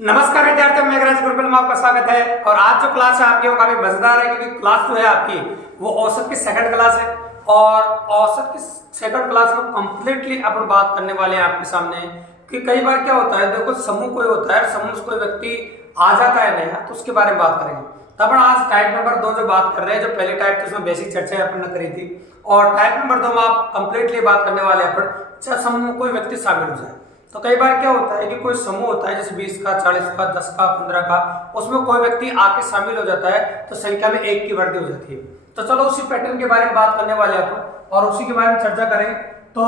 नमस्कार विद्यार्थियों, मेघराज गुरुकुल में आपका स्वागत है। और आज जो क्लास है आपकी वो काफी मजेदार है, क्योंकि क्लास जो है आपकी वो औसत की सेकंड क्लास है। और औसत की सेकंड क्लास में कंप्लीटली अपन बात करने वाले हैं आपके सामने कि कई बार क्या होता है, देखो समूह कोई होता है, समूह से कोई व्यक्ति आ जाता है नया, तो उसके बारे में बात करेंगे। तो अपन आज टाइप नंबर 2 जो बात कर रहे हैं, जो पहले टाइप थी उसमें बेसिक चर्चा अपन ने करी थी, और टाइप नंबर 2 में आप कंप्लीटली बात करने वाले हैं अपन जब समूह में कोई व्यक्ति शामिल हो जाए। तो कई बार क्या होता है कि कोई समूह होता है, जैसे 20 का, 40 का, 10 का, 15 का, उसमें कोई व्यक्ति आके शामिल हो जाता है तो संख्या में 1 की वृद्धि हो जाती है। तो चलो उसी पैटर्न के बारे में बात करने वाले हैं अपन और उसी के बारे में चर्चा करें। तो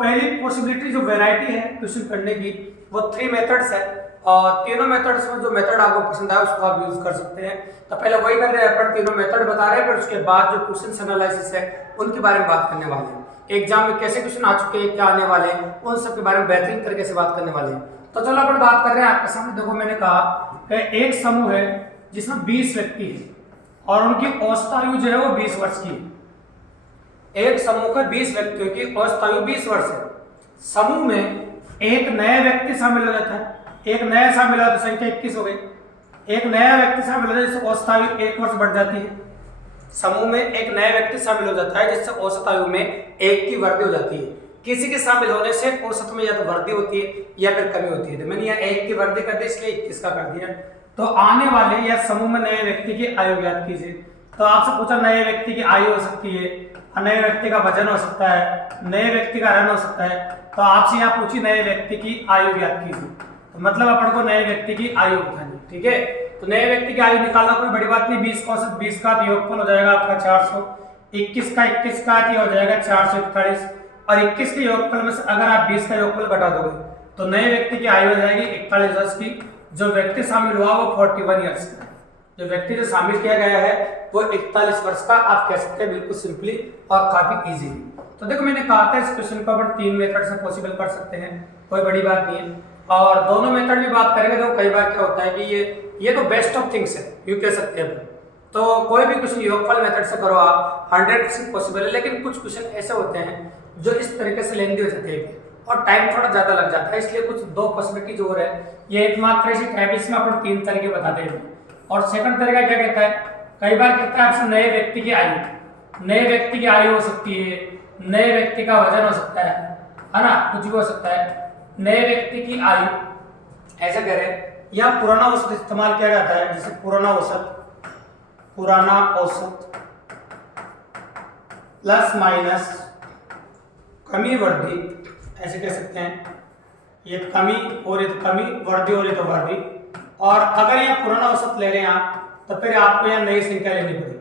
पहली पॉसिबिलिटी जो वैरायटी है क्वेश्चन करने की, वो 3 मेथड्स है। और तीनों मेथड्स में जो मेथड आपको पसंद आए उसको आप यूज कर सकते हैं। तो पहले वही कर रहे हैं अपन, तीनों मेथड बता रहे हैं, फिर उसके बाद जो क्वेश्चन एनालिसिस है उनके बारे में बात करने वाले हैं। एग्जाम में कैसे क्वेश्चन आ चुके हैं, क्या आने वाले हैं, उन सब के बारे में बेहतरीन तरीके से बात करने वाले हैं। तो चलो अपन बात कर रहे हैं आपके सामने। देखो मैंने कहा कि एक समूह है जिसमें 20 व्यक्ति है और उनकी औसत आयु जो है वो 20 वर्ष की है। एक समूह के 20 व्यक्तियों की औसत आयु 20 वर्ष है। समूह में एक नया व्यक्ति शामिल हो जाता है, एक नया शामिल हो, तो संख्या 21 हो गई। एक नया व्यक्ति शामिल हो जाए जिससे औसत आयु 1 वर्ष बढ़ जाती है। समूह में एक नया व्यक्ति शामिल हो जाता है जिससे औसत आयु में 1 की वृद्धि हो जाती है। किसी के शामिल होने से औसत में या तो वृद्धि होती है या फिर कमी होती है। तो मैंने यहाँ 1 की वृद्धि कर दी, इसलिए 21 का कर दिया। तो आने वाले या समूह में नए व्यक्ति की आयु ज्ञात कीजिए। तो आपसे पूछा नए व्यक्ति की आयु हो सकती है, नए व्यक्ति का वजन हो सकता है, नए व्यक्ति का रन हो सकता है। तो आपसे यहाँ पूछी नए व्यक्ति की आयु ज्ञात कीजिए, तो मतलब अपन को नए व्यक्ति की आयु बतानी, ठीक है। तो नए व्यक्ति की आयु निकालना कोई बड़ी बात नहीं। 20 का औसत 20 का योगफल हो जाएगा आपका 400, 21 का 21 का हो जाएगा 441, और 21 के योगफल में से अगर आप 20 का योगफल घटा दोगे तो नए व्यक्ति की आयु हो जाएगी 41 वर्ष की। जो व्यक्ति शामिल हुआ वो 41 ईयर्स का है। जो व्यक्ति जो शामिल किया गया है वो 41 वर्ष का आप कह सकते हैं, बिल्कुल सिंपली और काफी इजीली। तो देखो मैंने कहा था इस क्वेश्चन को अपन 3 मेथड से पॉसिबल कर सकते हैं, कोई बड़ी बात नहीं है। और दोनों मेथड भी बात करेंगे तो कई बार क्या होता है कि ये तो बेस्ट ऑफ थिंग्स है, यूं कह सकते हैं अपन। तो कोई भी क्वेश्चन योगफल मेथड से करो आप, 100% पॉसिबल है। लेकिन कुछ क्वेश्चन ऐसे होते हैं जो इस तरीके से लेंदी हो जाते हैं और टाइम थोड़ा ज्यादा लग जाता है, इसलिए कुछ 2 पॉसिबिलिटी जो है ये एकमात्र ऐसी है, इसमें अपन 3 तरीके बताते हैं। और सेकंड तरीका क्या कहता है, कई बार कहता है आपसे नए व्यक्ति की आयु, नए व्यक्ति की आयु हो सकती है, नए व्यक्ति का वजन हो सकता है ना, कुछ भी हो सकता है। नए व्यक्ति की आयु ऐसा कह रहे हैं, या पुराना औसत इस्तेमाल किया जाता है, जैसे पुराना औसत प्लस माइनस कमी वृद्धि, ऐसे कह सकते हैं। ये कमी और ये तो कमी, वृद्धि और ये तो वृद्धि। और अगर ये पुराना औसत ले रहे हैं आप, तो फिर आपको यहाँ नई संख्या लेनी पड़ेगी।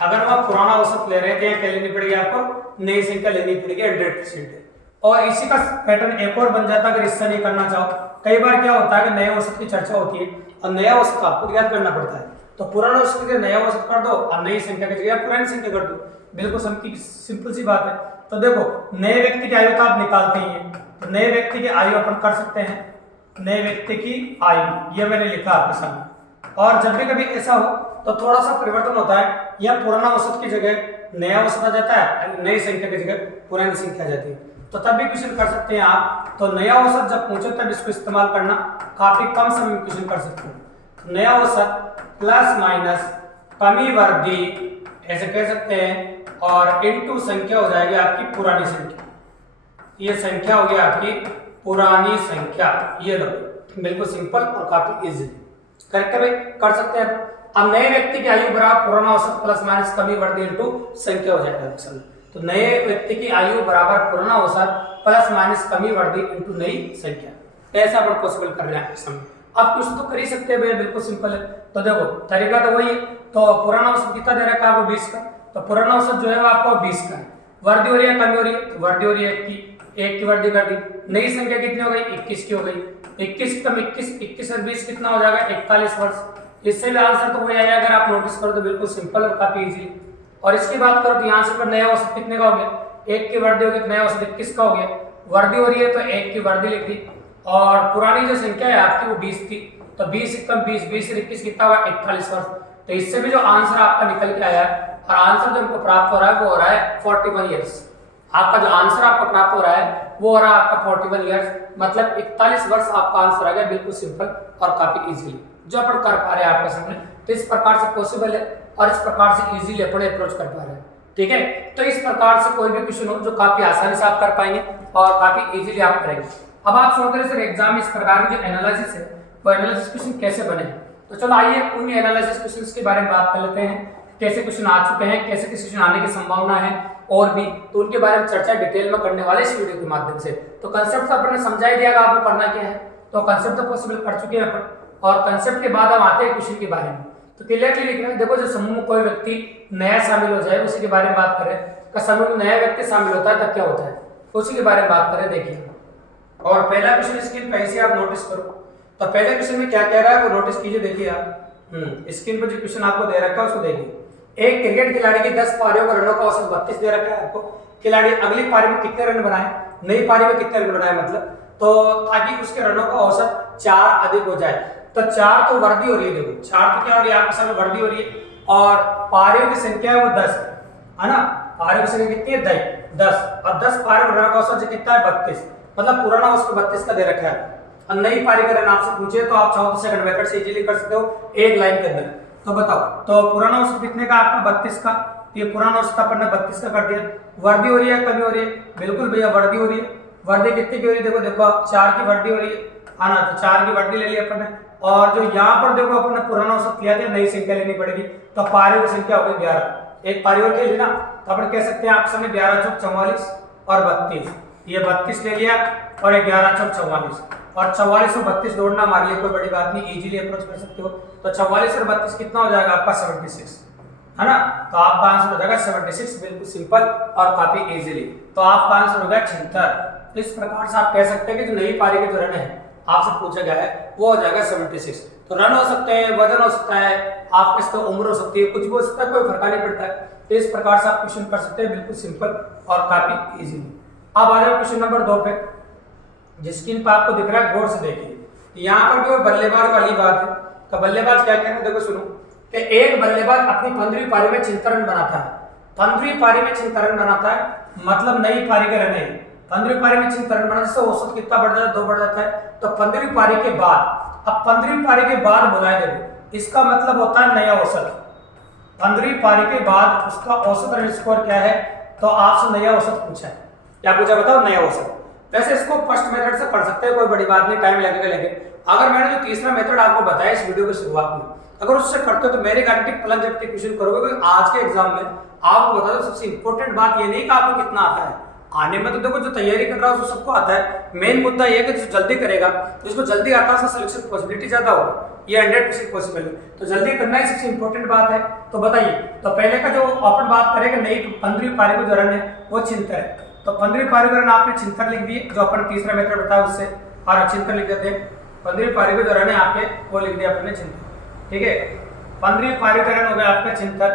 अगर आप पुराना औसत ले रहे हैं तो यहाँ क्या लेनी पड़ेगी, आपको नई संख्या लेनी पड़ेगी 100%। और इसी का पैटर्न एक और बन जाता है अगर इससे नहीं करना चाहो। कई बार क्या होता है कि नए औसत की चर्चा होती है और नया औसत आपको ज्ञात करना पड़ता है, तो पुराना औसत की जगह नया औसत कर दो और नई संख्या की जगह पुरानी संख्या कर दो, बिल्कुल सिंपल सी बात है। तो देखो नए व्यक्ति की आयु तो आप निकालते ही हैं, तो नए व्यक्ति की आयु अपन कर सकते हैं, नए व्यक्ति की आयु ये मैंने लिखा आपके सामने। और जब भी कभी ऐसा हो तो थोड़ा सा परिवर्तन होता है, या पुराना औसत की जगह नया औसत आ जाता है, नई संख्या की जगह पुरानी संख्या आ जाती है। तो तब भी क्वेश्चन कर सकते हैं आप। तो नया औसत जब पूछे तब इसको इस्तेमाल करना, काफी कम समय में क्वेश्चन कर सकते हैं। नया औसत प्लस माइनस कमी वृद्धि ऐसे कह सकते हैं, और इनटू संख्या हो जाएगी आपकी पुरानी संख्या। ये संख्या हो गई आपकी पुरानी संख्या। ये लो, बिल्कुल सिंपल और काफी इजी, करेक्ट भाई, कर सकते हैं। अब नए व्यक्ति की आयु बराबर पुराना औसत प्लस माइनस कमी वृद्धि इनटू संख्या हो जाएगा। तो नए व्यक्ति की आयु बराबर पुराना औसत प्लस माइनस कमी वृद्धि इनटू नई संख्या, ऐसा अपन पॉसिबल कर रहे हैं आपके सामने। आप कुछ तो कर ही सकते हैं भैया, बिल्कुल सिंपल है। तो देखो तरीका तो वही है। तो पुराना औसत कितना दे रखा है आपको 20 का, तो पुराना औसत जो है वो आपको 20 का है। वृद्धि हो रही है कमी हो रही है, तो वृद्धि हो रही है 1 की वृद्धि कर दी। नई संख्या कितनी हो गई, 21 की हो गई। 21 कम 21 और 20 कितना हो जाएगा, 41 वर्ष। इससे भी आंसर तो वही आएगा, अगर आप नोटिस करो तो बिल्कुल सिंपल और काफी इजी। और इसकी बात करो तो यहाँ से पर नया औसत कितने का हो गया, 1 की वृद्धि हो गई, नया औसत 21 का हो गया। वृद्धि हो रही है तो 1 की वृद्धि लिख दी। और पुरानी जो संख्या है आपकी वो 20 थी, तो 20 कम 20 और 21 कितना हुआ, 41 वर्ष। तो इससे भी जो आंसर आपका निकल के आया है, और आंसर जो हमको प्राप्त हो रहा है वो हो रहा है 41 ईयर्स। आपका जो आंसर आपको प्राप्त हो रहा है वो हो रहा है आपका 41 ईयर्स, मतलब 41 वर्ष आपका आंसर आ गया, बिल्कुल सिंपल और काफी इजीली जो अपन कर पा रहे हैं आपके सामने। तो इस प्रकार से पॉसिबल है और इस प्रकार से इजीली अपन अप्रोच कर पा रहे हैं, ठीक है। तो इस प्रकार से कोई भी क्वेश्चन हो जो काफी आसानी से आप कर पाएंगे और काफी इजीली आप करेंगे। अब आप सोच रहे सर एग्जाम में इस प्रकार की जो एनालिसिस है वो एनालिसिस क्वेश्चन कैसे बने, तो चलो आइए उन एनालिसिस क्वेश्चंस के बारे में बात कर लेते हैं। कैसे क्वेश्चन आ चुके हैं, कैसे किस क्वेश्चन आने की संभावना है और भी, तो उनके बारे में चर्चा डिटेल में करने वाले इस वीडियो के माध्यम से। तो कंसेप्ट तो आपने समझा ही दिया कि आपको करना क्या है, तो कंसेप्ट तो पॉसिबल कर चुके हैं अपन, और कंसेप्ट के बाद हम आते हैं क्वेश्चन के बारे में। तो क्लियरली लिख रहे हैं, देखो जो समूह में कोई व्यक्ति नया शामिल हो जाए उसी के बारे में बात करें, का समूह में नया व्यक्ति शामिल होता है तब क्या होता है, उसी के बारे में बात करें। देखिए और पहला क्वेश्चन स्क्रीन पे ऐसे आप नोटिस करो, तो पहले क्वेश्चन में क्या कह रहा है वो नोटिस कीजिए। देखिए आप स्क्रीन पर जो क्वेश्चन आपको दे रखा है उसको देखिए। एक क्रिकेट खिलाड़ी की 10 पारियों का रनों का औसत 32 दे रखा है आपको। खिलाड़ी अगली पारी में कितने रन बनाए, नई पारी में कितने रन बनाए मतलब, तो ताकि उसके रनों का औसत 4 अधिक हो जाए। तो 4 तो वर्दी हो रही है, देखो 4 तो क्या हो रही है आपके सामने वर्दी हो रही है, और पारियों की संख्या है वो 10 है ना। पारियों की संख्या कितनी है 10, और 10 पारियों का रनों का औसत कितना है 32, मतलब पुराना उसको 32 का दे रखा है। और नई पारी का रन आपसे पूछे तो आप चाहो तो सेकंड मेथड से इजीली कर सकते हो एक लाइन के अंदर। तो बताओ, तो पुराना औसत कितने का आपका 32 का, ये पुराना औसत अपन ने 32 का कर दिया। वर्दी हो रही है कमी हो रही है, बिल्कुल भैया वर्दी हो रही है। वर्दी कितने की हो रही है, देखो देखो 4 की वर्दी हो रही है ना, तो 4 की वर्दी ले ली अपन ने। और जो यहाँ पर देखो अपन ने पुराना औसत लिया था, नई संख्या लेनी पड़ेगी, तो पारियों की संख्या हो गई 11। एक पारी और खेली ना, तो अपन कह सकते हैं आपके सामने 11 चौक 44 और 32, ये 32 ले लिया और 11 चौक 44, और 44 और 32 जोड़ना हमारे लिए कोई बड़ी बात नहीं, इजीली अप्रोच कर सकते हो। तो 44 और 32 कितना हो जाएगा आपका 76 है ना, तो आपका आंसर हो जाएगा 76, बिल्कुल सिंपल और काफी इजीली। तो आपका आंसर हो गया 76। तो इस प्रकार से आप कह सकते हैं कि जो नई पारी के जो रन है आपसे पूछा गया है वो हो जाएगा 76। तो रन हो सकते हैं, वजन हो सकता है, आपके इसका उम्र हो सकती है, कुछ भी हो सकता है, कोई फर्क नहीं पड़ता है। तो इस प्रकार से आप क्वेश्चन कर सकते हैं, बिल्कुल सिंपल और काफी इजीली। अब आ जाओ क्वेश्चन नंबर 2 पे, जिस स्क्रीन पर आपको दिख रहा है गौर से देखिए। यहाँ पर जो बल्लेबाज वाली बात है, तो बल्लेबाज क्या कह रहे हैं देखो सुनो, कि एक बल्लेबाज अपनी 15वीं पारी में 76 रन बनाता है। 15वीं पारी में 76 रन बनाता है, मतलब नई पारी का रन है। 15वीं पारी में 76 रन बनाने से औसत कितना बढ़ जाता है, 2 बढ़ जाता है। तो 15वीं पारी के बाद, अब 15वीं पारी के बाद बोला है, देखो इसका मतलब होता है नया औसत। 15वीं पारी के बाद उसका औसत रन स्कोर क्या है, तो आपसे नया औसत पूछा है। क्या पूछा बताओ, नया औसत। वैसे इसको फर्स्ट मेथड से कर सकते हैं, कोई बड़ी बात नहीं, टाइम लगेगा, लेकिन अगर मैंने जो तीसरा मेथड आपको बताया इस वीडियो की शुरुआत में, अगर उससे करते हो तो मेरी गारंटी प्लंज अपनी क्वेश्चन करोगे। क्योंकि आज के एग्जाम में आपको बता दो सबसे इंपॉर्टेंट बात ये नहीं कि आपको कितना आता है, आने में तो देखो जो तैयारी कर रहा है उसको सबको आता है। मेन मुद्दा ये है कि जो जल्दी करेगा, जिसको जल्दी आता है उसका सिलेक्शन पॉसिबिलिटी ज्यादा होगा, ये 100% पॉसिबल है। तो जल्दी करना ही सबसे इंपॉर्टेंट बात है। तो बताइए, तो पहले का जो अपन बात करेंगे नई 15वीं पारी को जो रन है वो 76 है। तो 15वीं पारी का रन आपने 76 लिख दिए, जो अपन तीसरा मेथड बताया उससे, और 76 लिख देते हैं। 15वीं पारी को जो रन है आपके वो लिख दिया अपने 76, ठीक है। 15वीं पारी का रन हो गया आपका 76,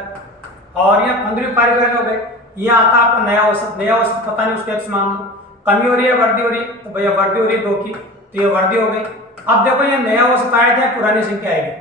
और यहाँ 15वीं पारी का रन हो गए। यहाँ आता आपका नया औसत, नया औसत पता नहीं उसको एक्स मान लो, कमी हो रही है वर्दी हो रही है, तो भैया वर्दी हो रही है 2 की, तो ये वर्दी हो गई। अब देखो ये नया औसत आया था, पुरानी संख्या आएगी,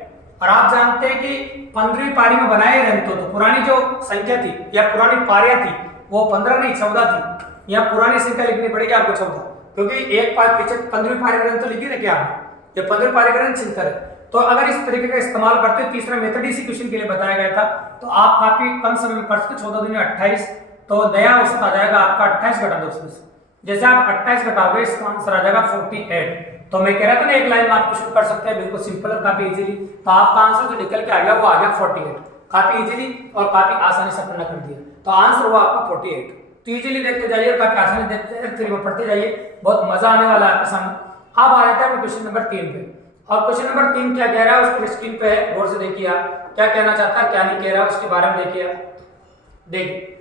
और आप जानते हैं कि 15वीं पारी में बनाए रन तो पुरानी जो संख्या थी या पुरानी पारियां थी वो 15 नहीं 14 थी। यहाँ पुरानी संख्या लिखनी पड़ेगी आपको 14, क्योंकि एक पारी पीछे 15वीं पारी का रन तो लिखी रखे आपने, ये 15वीं पारी का रन 76 है। तो अगर इस तरीके का इस्तेमाल करते हो, तीसरा मेथड इसी क्वेश्चन के लिए बताया गया था, तो आप काफी कम समय में कर सकते। 14 दूनी 28, तो नया औसत आ जाएगा आपका 28 घटा 2 उसमें से, जैसे आप 28 घटाओगे इसका आंसर आ जाएगा 48। तो मैं कह रहा था ना एक लाइन में आप क्वेश्चन कर सकते हैं, बिल्कुल सिंपल और काफी इजीली। तो आपका आंसर जो निकल के आ गया वो आ गया 48, काफी इजीली और काफी आसानी से अपना कर दिया। तो आंसर हुआ आपका 48। तो इजीली देखते जाइए, काफी आसानी देखते जाइए, फिर पढ़ते जाइए, बहुत मजा आने वाला है आपके सामने। अब आ जाता है क्वेश्चन नंबर 3 पे, और क्वेश्चन नंबर 3 क्या कह रहा है उसको स्क्रीन पे है, गौर से देखिए आप क्या कहना चाहता है क्या नहीं कह रहा है उसके बारे में देखिए। देखिए,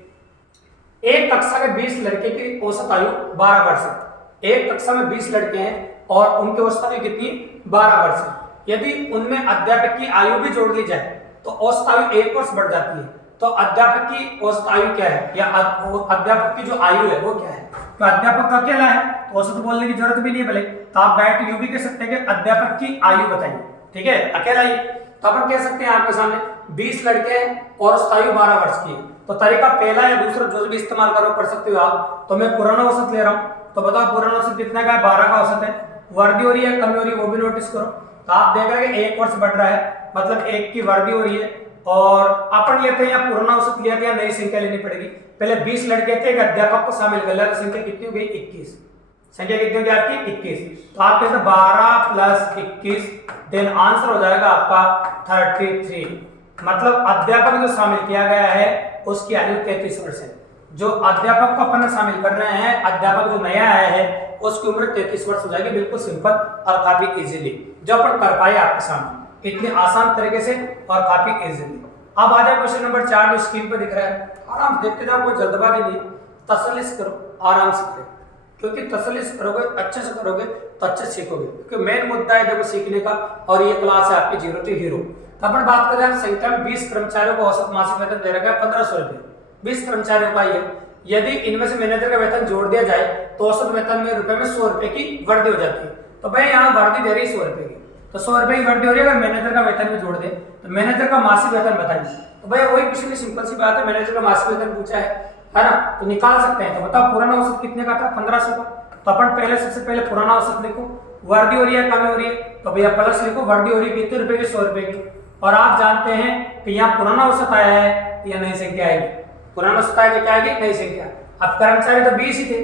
एक कक्षा में 20 लड़के की औसत आयु 12 वर्ष है। एक कक्षा में 20 लड़के हैं और उनकी औसत आयु कितनी 12 वर्ष है। यदि उनमें अध्यापक की आयु भी जोड़ ली जाए तो औसत आयु 1 वर्ष बढ़ जाती है। तो अध्यापक की औसत आयु क्या है, या अध्यापक की जो आयु है वो क्या है। तो अध्यापक अकेला है तो औसत बोलने की जरूरत भी नहीं है, भले तो आप डायरेक्ट यूं भी कह सकते हैं कि अध्यापक की आयु बताइए, ठीक है, अकेला ही। तो अपन कह सकते हैं आपके सामने 20 लड़के हैं और उसकी आयु 12 वर्ष की है। तो तरीका पहला या दूसरा जो भी इस्तेमाल करो कर सकते हो आप। तो मैं पुराना औसत ले रहा हूँ, तो बताओ पुराना औसत कितना का है, 12 का औसत है। वर्दी हो रही है कमी हो रही है वो भी नोटिस करो। तो आप देख रहे हैं कि 1 वर्ष बढ़ रहा है, मतलब 1 की वर्दी हो रही है। और अपन लेते हैं या पुराना औसत लिया गया, नई संख्या लेनी पड़ेगी। पहले 20 लड़के थे, एक अध्यापक को शामिल कर लिया तो संख्या कितनी हो गई, 21। संख्या कितनी होगी आपकी, 21। तो आप कहते हैं 12 प्लस 21, देन आंसर हो जाएगा आपका 33। मतलब अध्यापक जो शामिल किया गया है उसकी आयु 33 वर्ष है। जो अध्यापक को अपन शामिल कर रहे हैं, अध्यापक जो नया आया है उसकी उम्र 33 वर्ष हो जाएगी। बिल्कुल सिंपल और काफी इजीली जो अपन कर पाए आपके सामने इतने आसान तरीके से और काफी इजीली। अब आ जाए क्वेश्चन नंबर 4 जो स्क्रीन पर दिख रहा है। आराम से देखते जाओ, कोई जल्दबाजी नहीं, तसल्ली से करो, आराम से करो, क्योंकि तसल्ली से करोगे, अच्छे से करोगे तो अच्छे सीखोगे। क्योंकि मेन मुद्दा है देखो सीखने का, और ये क्लास है आपकी 0 to हीरो। तो अपन बात कर रहे हैं संख्या में 20 कर्मचारियों को औसत मासिक वेतन दे रखा है 1500 रुपए। 20 कर्मचारियों का ये, यदि इनमें से मैनेजर का वेतन जोड़ दिया जाए तो औसत वेतन में रुपए में 100 रुपए की वृद्धि हो जाती है। तो भाई यहाँ वृद्धि दे रही है 100 रुपए की, तो 100 रुपए की वृद्धि हो रही है। अगर मैनेजर का वेतन भी जोड़ दे तो मैनेजर का मासिक वेतन बताइए। तो भाई वही क्वेश्चन, सिंपल सी बात है, मैनेजर का मासिक वेतन पूछा है ना, तो निकाल सकते हैं। तो बताओ पुराना औसत कितने का था, 1500 का। तो अपन पहले सबसे पहले पुराना औसत लिखो, वर्दी हो रही है कमी हो रही है तो भैया प्लस लिखो, वर्दी हो रही है कितने रुपए की, 100 रुपए की। और आप जानते हैं कि यहाँ पुराना औसत आया है या नई संख्या आएगी, पुराना औसत आएगा क्या आएगी, नई संख्या। अब कर्मचारी तो 20 ही थे,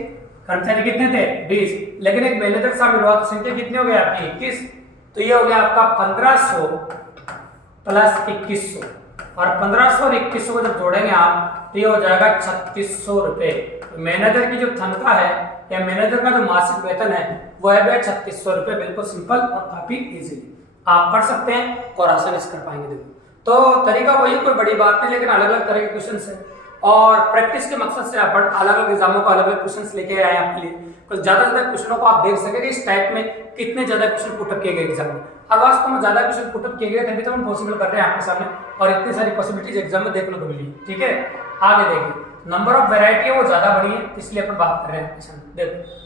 कर्मचारी कितने थे 20, लेकिन एक मैनेजर शामिल हुआ तो संख्या कितनी हो गई आपकी 21। तो ये हो गया आपका 1500 प्लस 2100, और 1500 और 2100 को जब जोड़ेंगे आप तो ये हो जाएगा 3600 रुपए। मैनेजर की जो तनख्वाह है या मैनेजर का जो मासिक वेतन है वो है भैया 3600 रुपए। बिल्कुल सिंपल और काफी इजीली आप पढ़ सकते हैं और आसानी से कर पाएंगे। देखो तो तरीका वही, कोई बड़ी बात नहीं, लेकिन अलग अलग तरह के क्वेश्चन है और प्रैक्टिस के मकसद से अपन अलग अलग एग्जामों को अलग अलग क्वेश्चन लेके आए आपके लिए। तो ज्यादा से ज्यादा क्वेश्चनों को आप देख सके कि इस टाइप में कितने ज्यादा क्वेश्चन पुटअप किए गए एग्जाम में। और वास्तव में ज्यादा क्वेश्चन पुटअप किए गए तभी तो हम पॉसिबल कर रहे हैं आपके सामने, और इतनी सारी पॉसिबिलिटीज एग्जाम में देखने को मिली। ठीक है, आगे देखिए, नंबर ऑफ वेराइटी है वो ज्यादा बढ़ी है, इसलिए अपन बात कर रहे हैं आपके सामने। देखो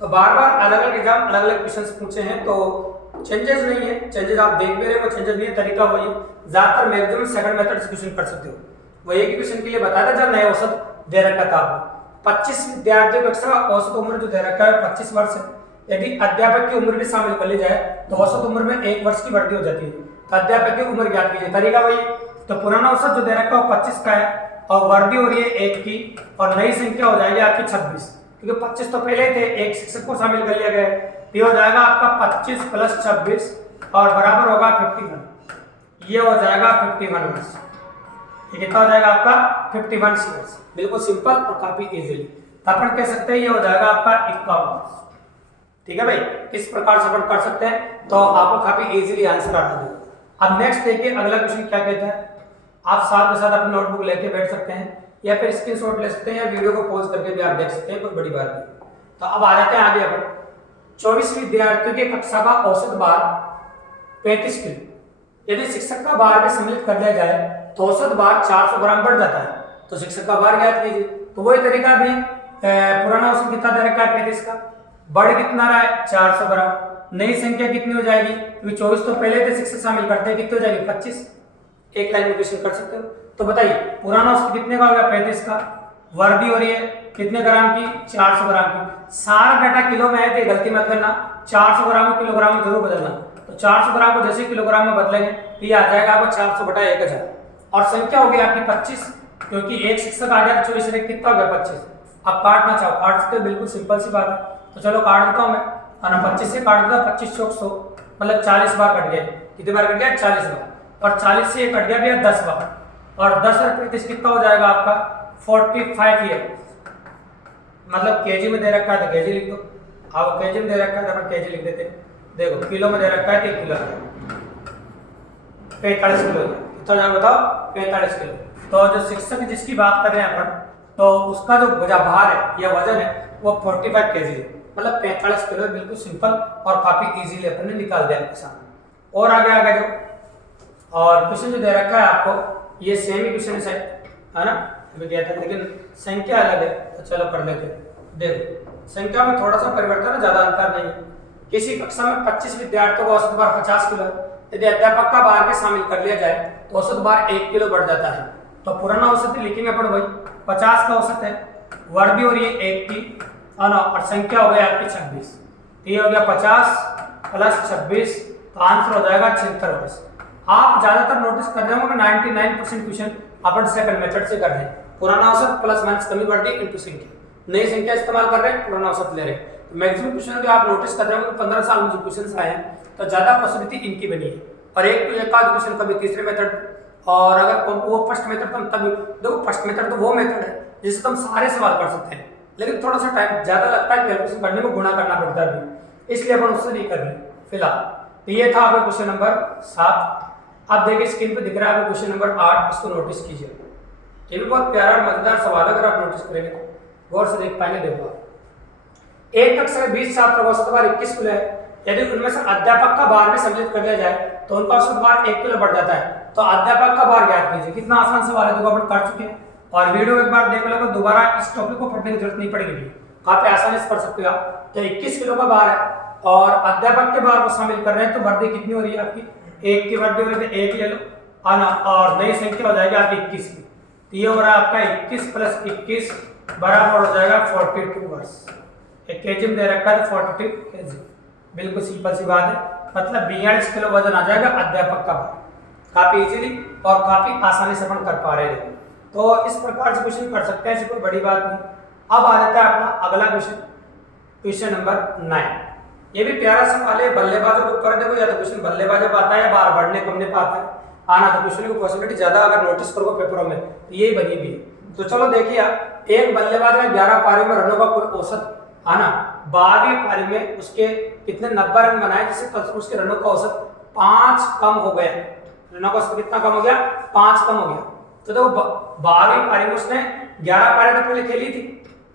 तो बार बार अलग अलग एग्जाम अलग अलग क्वेश्चन पूछे हैं, तो चेंजेस नहीं है, चेंजेस आप देख भी रहे हो, चेंजेस नहीं है, तरीका वही है। ज्यादातर मैक्सिमम सेकंड मेथड से क्वेश्चन कर सकते हो। वो एक क्वेश्चन के लिए बताया था जब नया औसत दे रखा था आपको, 25 विद्यार्थियों की कक्षा औसत उम्र जो दे रखा है 25 वर्ष है। यदि अध्यापक की उम्र भी शामिल कर ली जाए तो औसत उम्र में 1 वर्ष की वृद्धि हो जाती है। तो अध्यापक की उम्र ज्ञात कीजिए, तरीका वही। तो पुराना औसत जो दे रखा है 25 का है और वृद्धि हो रही है 1 की, और नई संख्या हो जाएगी आपकी 26, क्योंकि 25 तो पहले थे, एक शिक्षक को शामिल कर लिया गया है। ये हो जाएगा आपका 25 प्लस 26 और बराबर होगा 51। ये हो जाएगा 51 वर्ष। ये कितना हो जाएगा आपका 51 ईयर्स। बिल्कुल सिंपल और काफी इजीली। तो अपन कह सकते हैं ये हो जाएगा आपका 51 वर्ष। ठीक है भाई, इस प्रकार से अपन कर सकते हैं तो आपको काफी इजीली आंसर आ जाएगा। अब नेक्स्ट देखिए अगला क्वेश्चन क्या कहता है। आप साथ के साथ अपनी नोटबुक लेके बैठ सकते हैं या फिर स्क्रीनशॉट ले सकते हैं या वीडियो को पॉज करके भी आप देख सकते हैं, कोई बड़ी बात नहीं। तो अब आ जाते हैं आगे अपन। 24 विद्यार्थियों की कक्षा का औसत भार 35 किलो। यदि शिक्षक का भार भी सम्मिलित कर लिया जाए तो औसत भार 400 ग्राम बढ़ जाता है। तो शिक्षक का भार ज्ञात कीजिए। तो वही तरीका भी, पुराना औसत कितना दे रखा है 35 का, बढ़ कितना रहा है 400 ग्राम। नई संख्या कितनी हो जाएगी, क्योंकि 24 तो पहले थे, शिक्षक शामिल करते हैं, कितनी हो जाएगी 25। एक लाइन में क्वेश्चन कर सकते हो। तो बताइए पुराना औसत कितने का होगा 35 का, वर्दी हो रही है कितने ग्राम की 400 ग्राम की। सारा डाटा किलो में है तो गलती मत करना, 400 ग्राम को किलोग्राम में जरूर बदलना। तो 400 ग्राम को जैसे किलोग्राम में बदलेंगे तो ये आ जाएगा आपको 400/1000 और संख्या होगी आपकी 25, क्योंकि एक शिक्षक आ गया तो 24 से कितना हो गया 25। अब काटना चाहो काट सकते हो, बिल्कुल सिंपल सी बात है। तो चलो काट देता हूँ मैं, है ना, 25 से काट देता, 25 चौक 100, मतलब 40 बार कट गया। कितने बार कट गया 40 बार, और 40 से कट गया भैया 10 बार, और 10 और 35 कितना हो जाएगा आपका 45 ईयर। मतलब केजी में दे रखा है तो केजी लिख दो, अब केजी में दे रखा है तो अपन केजी लिख देते। देखो किलो में दे रखा है तो 1 किलो 45 किलो, कितना जाएगा बताओ 45 किलो। तो जो शिक्षक जिसकी बात कर रहे हैं अपन, तो उसका जो भार है या वजन है वो 45 केजी है, मतलब 45 किलो। बिल्कुल सिंपल और काफी इजीली अपन ने निकाल दिया किसान। और आगे आगे जो और क्वेश्चन जो दे रखा है आपको ये सेम ही क्वेश्चन है ना, अभी गया था, लेकिन संख्या अलग है। तो चलो कर लेते हैं। देखो संख्या में थोड़ा सा परिवर्तन है, ज्यादा अंतर नहीं है। किसी कक्षा में 25 विद्यार्थियों का औसत भार 50 किलो है, यदि अध्यापक का भार भी शामिल कर लिया जाए तो औसत भार 1 किलो बढ़ जाता है। तो पुराना औसत लिखेंगे अपन वही 50 का औसत है, वर्दी हो रही है 1 की और संख्या हो गई आपकी 26। ये हो गया 50 प्लस 26, तो आंसर हो जाएगा 76 वर्ष। आप ज्यादातर नोटिस कर रहे होंगे 99% क्वेश्चन अपन सेकंड मेथड से कर रहे हैं, पुराना औसत प्लस माइनस कमी बढ़ती इनटू संख्या, नई संख्या इस्तेमाल कर रहे हैं, पुराना औसत ले रहे हैं। तो मैक्सिमम क्वेश्चन जो आप नोटिस कर रहे होंगे 15 साल में जो क्वेश्चन आए हैं तो ज्यादा पॉसिबिलिटी इनकी बनी है, और एक आध क्वेश्चन कभी तीसरे मेथड, और अगर वो फर्स्ट मेथड तो तब देखो फर्स्ट मेथड तो वो मेथड है जिससे तुम सारे सवाल कर सकते हैं, लेकिन थोड़ा सा टाइम ज्यादा लगता है, कैलकुलेशन करने में गुणा करना पड़ता है, इसलिए अपन उससे नहीं कर रहे फिलहाल। तो ये था आपका क्वेश्चन नंबर 7। अब देखिए स्क्रीन पे दिख रहा है आपको क्वेश्चन नंबर 8, इसको नोटिस कीजिए। ये भी बहुत प्यारा और मजेदार सवाल है, अगर आप नोटिस करेंगे तो गौर से देख पाएंगे। देखो एक कक्षा में 20 छात्र का औसत भार 21 किलो है, यदि उनमें से अध्यापक का भार भी सम्मिलित कर लिया जाए तो उनका औसत भार 1 किलो बढ़ जाता है। तो अध्यापक का भार ज्ञात कीजिए। कितना आसान सवाल है, देखो अपन कर चुके हैं, और वीडियो एक बार देख लो तो दोबारा इस टॉपिक को पढ़ने की जरूरत नहीं पड़ेगी, काफी आसानी से पढ़ सकते हो आप। तो 21 किलो का भार है और अध्यापक के भार को शामिल कर रहे हैं, तो वर्दी कितनी हो रही है आपकी, 1 की वर्दी हो रही है, 1 ले लो और नई संख्या हो जाएगी आपकी 21 की। तो ये हो रहा है आपका 21 प्लस 21 बराबर हो जाएगा 42 वर्ष। एक केजी में दे रखा है 42 केजी, बिल्कुल सिंपल सी बात है, मतलब 42 किलो वजन आ जाएगा अध्यापक का भार। काफी इजीली और काफी आसानी से अपन कर पा रहे हैं। तो इस प्रकार से क्वेश्चन कर सकते हैं, कोई बड़ी बात नहीं। अब आ जाता है अपना अगला क्वेश्चन, क्वेश्चन नंबर 9। ये भी प्यारा सवाल है, बल्लेबाजों के ऊपर। देखो या तो क्वेश्चन बल्लेबाजों पर आता है या बाहर बढ़ने कमने पर आता है, आना तो क्वेश्चन की पॉसिबिलिटी ज्यादा अगर नोटिस करोगे पेपरों में तो यही बनी भी है। तो चलो देखिए आप, एक बल्लेबाज ने 11 पारियों में रनों का कुल औसत आना 12वीं पारी में उसके कितने 90 रन बनाए, जिससे उसके रनों का औसत 5 कम हो गया। रनों का औसत कितना कम हो गया, 5 कम हो गया। तो देखो 12वीं पारी में उसने 11 पारी तो पहले खेली थी,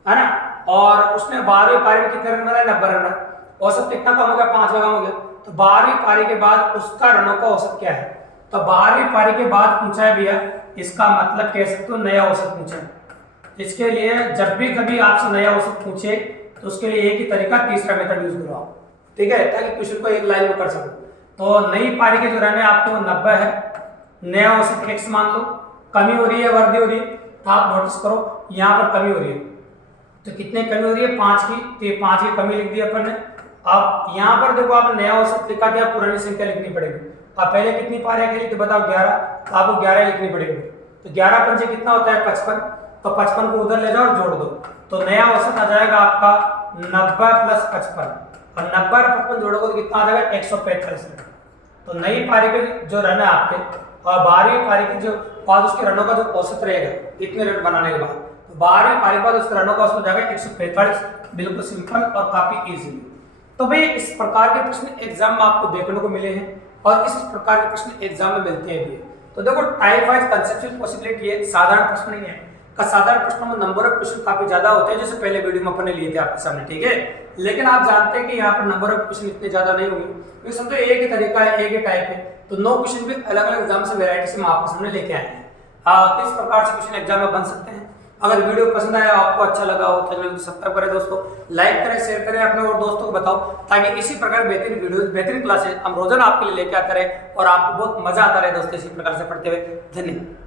है ना, और उसने 12वीं पारी में कितने रन बनाए, 90 रन बनाए, औसत कितना कम हो गया, 5 का कम हो गया। तो 12वीं पारी के बाद उसका रनों का औसत क्या है, तो 12वीं पारी के बाद पूछा है भैया, इसका मतलब कह सकते हो नया औसत पूछा है। इसके लिए जब भी कभी आपसे नया औसत पूछे तो उसके लिए एक ही तरीका, तीसरा मेथड यूज करो आप, ठीक है, ताकि क्वेश्चन को एक लाइन में कर सको। तो नई पारी के जो रन है आपके वो 90 है, नया औसत x मान लो, कमी हो रही है वर्दी हो रही है, तो आप नोटिस करो यहाँ पर कमी हो रही है, तो कितने कमी हो रही है, 5 की, तो ये 5 की कमी लिख दी अपन ने। अब यहाँ पर देखो आपने नया औसत लिखा दिया, पुरानी संख्या लिखनी पड़ेगी। अब पहले कितनी पारियां खेली तो बताओ 11, तो आपको 11 लिखनी पड़ेगी। तो 11 पंजे कितना होता है 55, तो 55 को उधर ले जाओ और जोड़ दो, तो नया औसत आ जाएगा आपका 90 प्लस 55, और 90 और 55 जोड़ोगे तो कितना आ जाएगा 145 रन। तो नई पारी के जो रन है आपके और 12वीं पारी के जो बाद उसके रनों का जो औसत रहेगा इतने रन बनाने के बाद, तो 12वीं पारी के बाद उसके रनों का औसत हो जाएगा 145, बिल्कुल सिंपल और काफी इजी। तो भाई इस प्रकार के प्रश्न एग्जाम में आपको देखने को मिले हैं और इस प्रकार के प्रश्न एग्जाम में मिलते हैं भी। तो देखो टाइप वाइज कंसेप्चुअल पॉसिबिलिटी है, साधारण प्रश्न नहीं है, का साधारण प्रश्नों में नंबर ऑफ क्वेश्चन काफी ज्यादा होते हैं, जैसे पहले वीडियो में अपने लिए थे आपके सामने, ठीक है। लेकिन आप जानते हैं कि यहाँ पर नंबर ऑफ क्वेश्चन इतने ज्यादा नहीं होंगे, क्योंकि समझो एक ही तरीका है, एक ही टाइप है, तो 9 क्वेश्चन भी अलग अलग एग्जाम से वेरायटी से हम आपके सामने लेके आए हैं। तो इस प्रकार से क्वेश्चन एग्जाम में बन सकते हैं। अगर वीडियो पसंद आया, आपको अच्छा लगा हो तो चैनल को सब्सक्राइब करें दोस्तों, लाइक करें, शेयर करें, अपने और दोस्तों को बताओ, ताकि इसी प्रकार बेहतरीन वीडियो, बेहतरीन क्लासेस हम रोजाना आपके लिए लेके आते रहे और आपको बहुत मजा आता रहे दोस्तों इसी प्रकार से पढ़ते हुए। धन्यवाद।